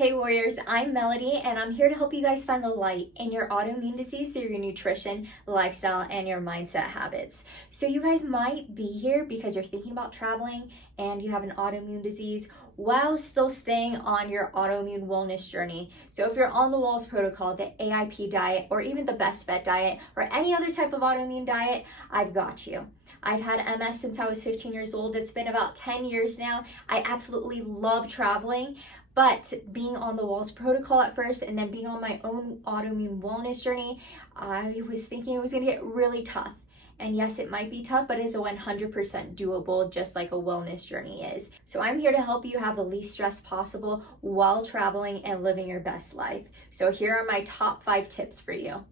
Hey warriors, I'm Melody and I'm here to help you guys find the light in your autoimmune disease through your nutrition, lifestyle, and your mindset habits. So you guys might be here because you're thinking about traveling and you have an autoimmune disease while still staying on your autoimmune wellness journey. So if you're on the Wahls Protocol, the AIP diet, or even the Best Vet diet, or any other type of autoimmune diet, I've got you. I've had MS since I was 15 years old. It's been about 10 years now. I absolutely love traveling. But being on the Wahls Protocol at first and then being on my own autoimmune wellness journey, I was thinking it was going to get really tough. And yes, it might be tough, but it's 100% doable, just like a wellness journey is. So I'm here to help you have the least stress possible while traveling and living your best life. So here are my top 5 tips for you.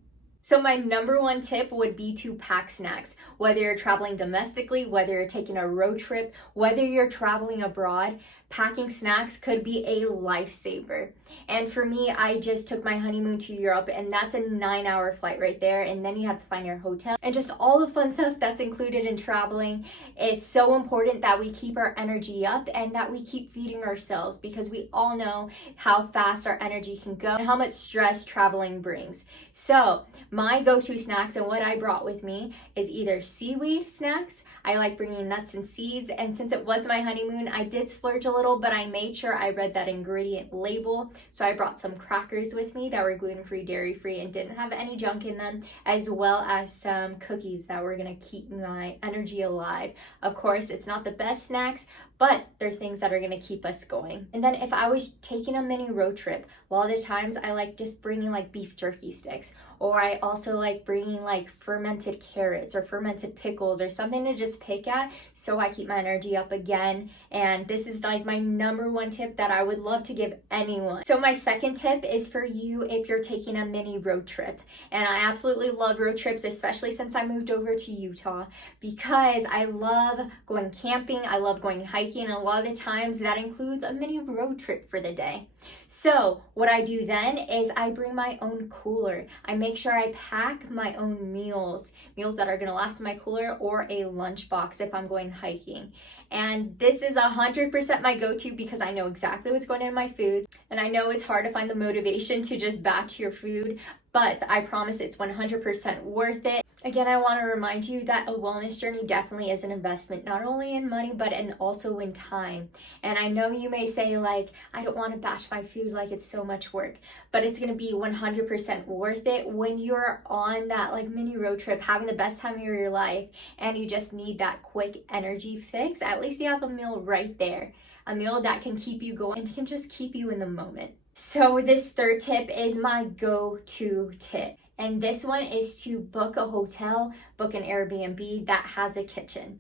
So my number 1 tip would be to pack snacks. Whether you're traveling domestically, whether you're taking a road trip, whether you're traveling abroad, packing snacks could be a lifesaver. And for me, I just took my honeymoon to Europe, and that's a 9-hour flight right there. And then you have to find your hotel and just all the fun stuff that's included in traveling. It's so important that we keep our energy up and that we keep feeding ourselves, because we all know how fast our energy can go and how much stress traveling brings. So my go-to snacks and what I brought with me is either seaweed snacks. I like bringing nuts and seeds, and since it was my honeymoon, I did splurge a little, but I made sure I read that ingredient label. So I brought some crackers with me that were gluten-free, dairy-free, and didn't have any junk in them, as well as some cookies that were gonna keep my energy alive. Of course, it's not the best snacks, but they're things that are gonna keep us going. And then if I was taking a mini road trip, a lot of times I like just bringing like beef jerky sticks, or I also like bringing like fermented carrots or fermented pickles or something to just pick at, so I keep my energy up again. And this is like my number 1 tip that I would love to give anyone. So my second tip is for you if you're taking a mini road trip. And I absolutely love road trips, especially since I moved over to Utah, because I love going camping, I love going hiking, and a lot of the times that includes a mini road trip for the day. So what I do then is I bring my own cooler. I make sure I pack my own meals that are gonna last in my cooler, or a lunchbox if I'm going hiking. And this is 100% my go-to because I know exactly what's going in my food. And I know it's hard to find the motivation to just batch your food, but I promise it's 100% worth it. Again, I want to remind you that a wellness journey definitely is an investment, not only in money, but also in time. And I know you may say, like, I don't want to batch my food, like it's so much work, but it's going to be 100% worth it when you're on that like mini road trip, having the best time of your life, and you just need that quick energy fix. At least you have a meal right there, a meal that can keep you going and can just keep you in the moment. So this third tip is my go-to tip. And this one is to book a hotel, book an Airbnb that has a kitchen.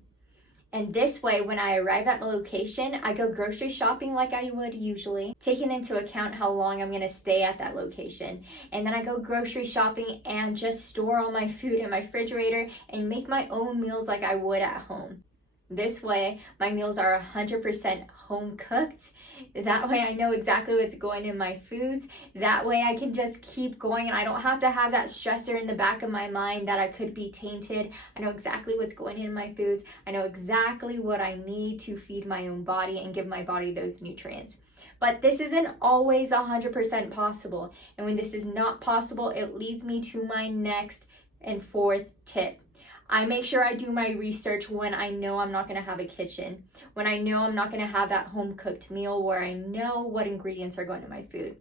And this way, when I arrive at my location, I go grocery shopping like I would usually, taking into account how long I'm gonna stay at that location. And then I go grocery shopping and just store all my food in my refrigerator and make my own meals like I would at home. This way, my meals are 100% home cooked. That way I know exactly what's going in my foods. That way I can just keep going and I don't have to have that stressor in the back of my mind that I could be tainted. I know exactly what's going in my foods. I know exactly what I need to feed my own body and give my body those nutrients. But this isn't always 100% possible. And when this is not possible, it leads me to my next and 4th tip. I make sure I do my research when I know I'm not gonna have a kitchen, when I know I'm not gonna have that home cooked meal, where I know what ingredients are going in my food.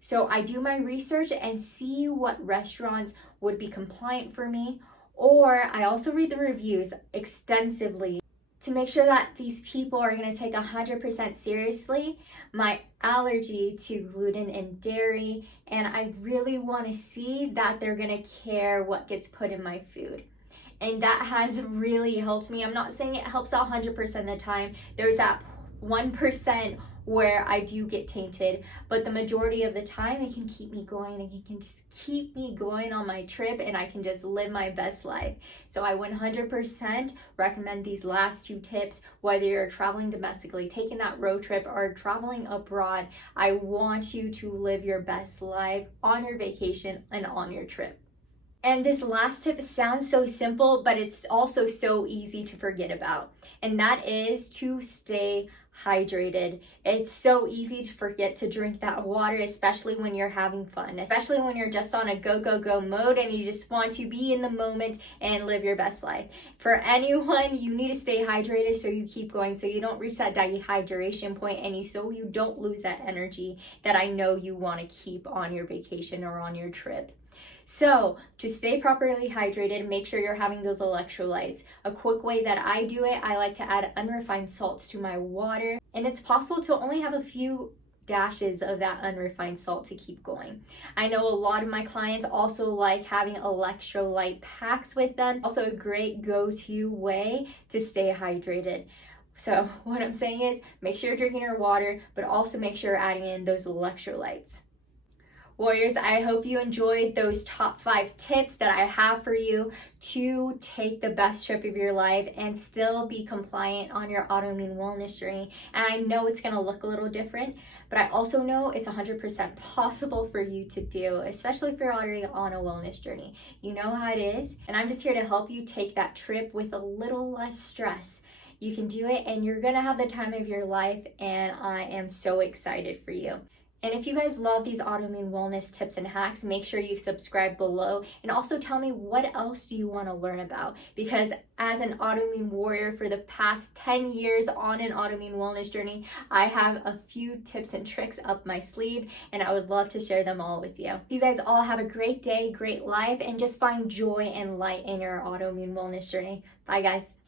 So I do my research and see what restaurants would be compliant for me, or I also read the reviews extensively to make sure that these people are gonna take 100% seriously my allergy to gluten and dairy, and I really wanna see that they're gonna care what gets put in my food. And that has really helped me. I'm not saying it helps 100% of the time. There's that 1% where I do get tainted, but the majority of the time it can keep me going, and it can just keep me going on my trip, and I can just live my best life. So I 100% recommend these last 2 tips, whether you're traveling domestically, taking that road trip, or traveling abroad. I want you to live your best life on your vacation and on your trip. And this last tip sounds so simple, but it's also so easy to forget about. And that is to stay hydrated. It's so easy to forget to drink that water, especially when you're having fun, especially when you're just on a go, go, go mode and you just want to be in the moment and live your best life. For anyone, you need to stay hydrated so you keep going, so you don't reach that dehydration point and so you don't lose that energy that I know you want to keep on your vacation or on your trip. So to stay properly hydrated, make sure you're having those electrolytes. A quick way that I do it, I like to add unrefined salts to my water, and it's possible to only have a few dashes of that unrefined salt to keep going. I know a lot of my clients also like having electrolyte packs with them. Also a great go-to way to stay hydrated. So what I'm saying is make sure you're drinking your water, but also make sure you're adding in those electrolytes. Warriors, I hope you enjoyed those top 5 tips that I have for you to take the best trip of your life and still be compliant on your autoimmune wellness journey. And I know it's going to look a little different, but I also know it's 100% possible for you to do, especially if you're already on a wellness journey. You know how it is, and I'm just here to help you take that trip with a little less stress. You can do it, and you're going to have the time of your life, and I am so excited for you. And if you guys love these autoimmune wellness tips and hacks, make sure you subscribe below, and also tell me what else do you want to learn about, because as an autoimmune warrior for the past 10 years on an autoimmune wellness journey, I have a few tips and tricks up my sleeve, and I would love to share them all with you. You guys all have a great day, great life, and just find joy and light in your autoimmune wellness journey. Bye guys.